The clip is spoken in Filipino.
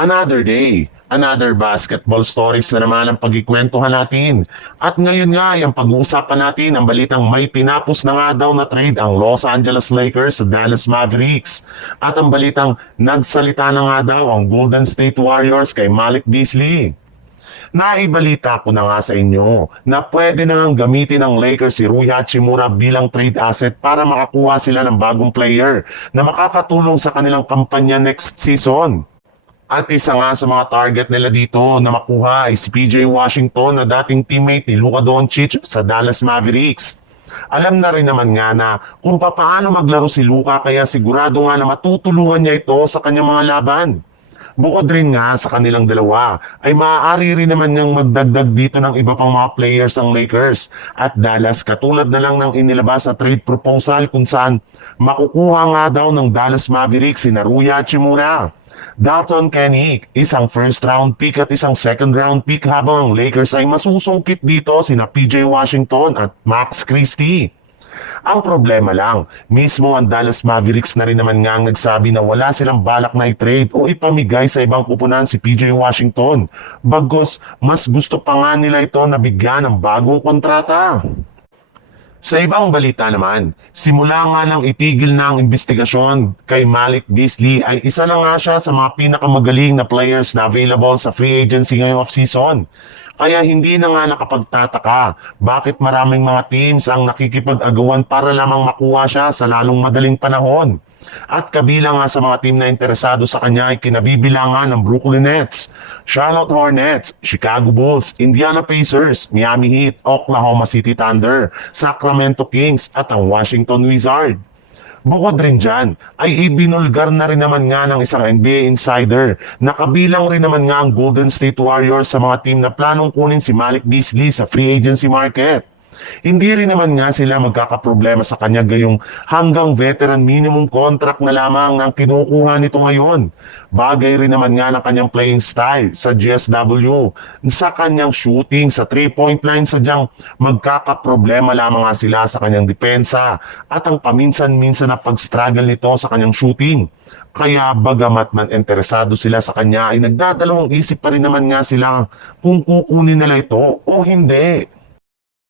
Another day, another basketball stories na naman ang pagkikwentuhan natin. At ngayon nga, yung pag-uusapan natin ang balitang may tinapos na nga daw na trade ang Los Angeles Lakers sa Dallas Mavericks. At ang balitang nagsalita na nga daw ang Golden State Warriors kay Malik Beasley. Naibalita ko na nga sa inyo na pwede na ngang gamitin ng Lakers si Rui Hachimura bilang trade asset para makakuha sila ng bagong player na makakatulong sa kanilang kampanya next season. At isa nga sa mga target nila dito na makuha ay si PJ Washington na dating teammate ni Luka Doncic sa Dallas Mavericks. Alam na rin naman nga na kung paano maglaro si Luka kaya sigurado nga na matutulungan niya ito sa kanyang mga laban. Bukod rin nga sa kanilang dalawa ay maaari rin naman ngang magdagdag dito ng iba pang mga players ng Lakers at Dallas katulad na lang ng inilabas na trade proposal kung saan makukuha nga daw ng Dallas Mavericks si Rui Hachimura, Dalton Kenick, isang first round pick at isang second round pick habang ang Lakers ay masusungkit dito sina PJ Washington at Max Christie. Ang problema lang, mismo ang Dallas Mavericks na rin naman nga nagsabi na wala silang balak na i-trade o ipamigay sa ibang kupunan si PJ Washington. Bagos, mas gusto pa nga nila ito na bigyan ng bagong kontrata. Sa ibang balita naman, simula nga nang itigil na ang investigasyon kay Malik Beasley ay isa na nga siya sa mga pinakamagaling na players na available sa free agency ngayong off-season. Kaya hindi na nga nakapagtataka bakit maraming mga teams ang nakikipag-agawan para lamang makuha siya sa lalong madaling panahon. At kabilang nga sa mga team na interesado sa kanya ay kinabibilangan ng Brooklyn Nets, Charlotte Hornets, Chicago Bulls, Indiana Pacers, Miami Heat, Oklahoma City Thunder, Sacramento Kings at ang Washington Wizards. Bukod rin dyan, ay ibinulgar na rin naman nga ng isang NBA insider na kabilang rin naman nga ang Golden State Warriors sa mga team na planong kunin si Malik Beasley sa free agency market. Hindi rin naman nga sila magkakaproblema sa kanya gayong hanggang veteran minimum contract na lamang ang kinukuha nito ngayon. Bagay rin naman nga ng kanyang playing style sa GSW, sa kanyang shooting sa 3-point line sadyang magkakaproblema lamang nga sila sa kanyang depensa at ang paminsan-minsan na pag-struggle nito sa kanyang shooting. Kaya bagamat man interesado sila sa kanya ay nagdadalawang isip pa rin naman nga sila kung kukunin nila ito o hindi.